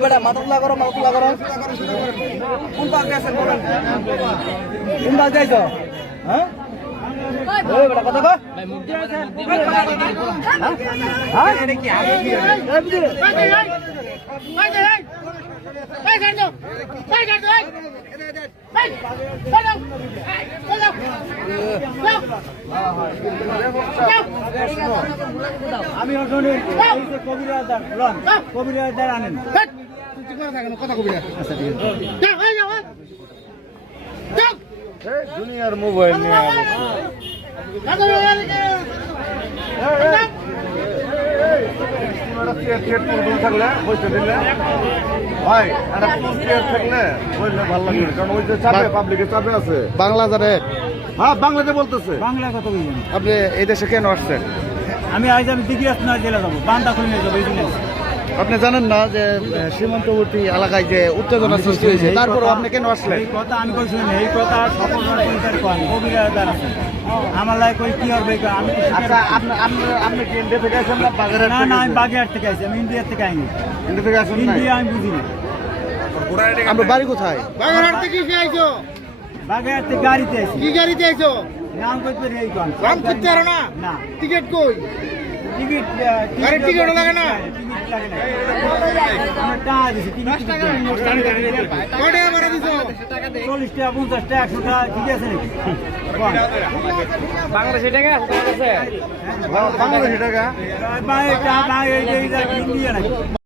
বেটা মাতুলা করো কোন পাশ গেছেন বলেন কোন পাশ যাইছ হ্যাঁ বেটা কথা কয় আমি কবিরাজ আনেন কথা কবিরাজ আচ্ছা ঠিক আছে দুনিয়ার মোবাইল নিয়ে থাকলে বসে দিলে ভাই একটা থাকলে বললে ভালো লাগবে কারণ ওই যে চাপে পাবলিকের চাপে আছে বাংলা জানে? হ্যাঁ বাংলাতে বলতেছে বাংলা কত বুঝলেন আপনি এই দেশে কেন আসছেন? আমি দিঘি আসনা জেলা যাবো বান্দা খুলে নিয়ে যাবো এই দিনে আপনি জানেন না যে সীমান্তবর্তী এলাকায় যে উত্তেজনা সৃষ্টি হয়েছে, তারপরও আপনি কেন আসলেন? এই কথা আমি কইছিলাম এই কথা সকল কবিরাজ আছে আমার লাগে কই কি হবে আমি আচ্ছা আপনি কি ইন্ডিয়া থেকে আসেন না বাগেরহাট না থেকে? না আমি বাগেরহাট থেকে আইছি আমি ইন্ডিয়া থেকে আইনি ইন্ডিয়া থেকে আসেন না? ইন্ডিয়া আমি বুঝি না আপনার বাড়ি কোথায়? বাগেরহাট থেকে কি আইছো? বাগেরহাট থেকে গাড়িতে আইছি কি গাড়িতে আইছো? নাম করতে এই কোন নাম করতে পারো না? না টিকিট কই? টিকিট আরে টিকিট লাগে না? টিকিট লাগে না আমরা টাকা দিছি টিকিট কয় টাকা ভাড়া দিছো? 40 টাকা 50 টাকা 100 টাকা ঠিক আছে নাকি বাংলাদেশি টাকা আছে বাংলাদেশি টাকা ভাই এটা ভাই এই যে ইন্ডিয়া নাকি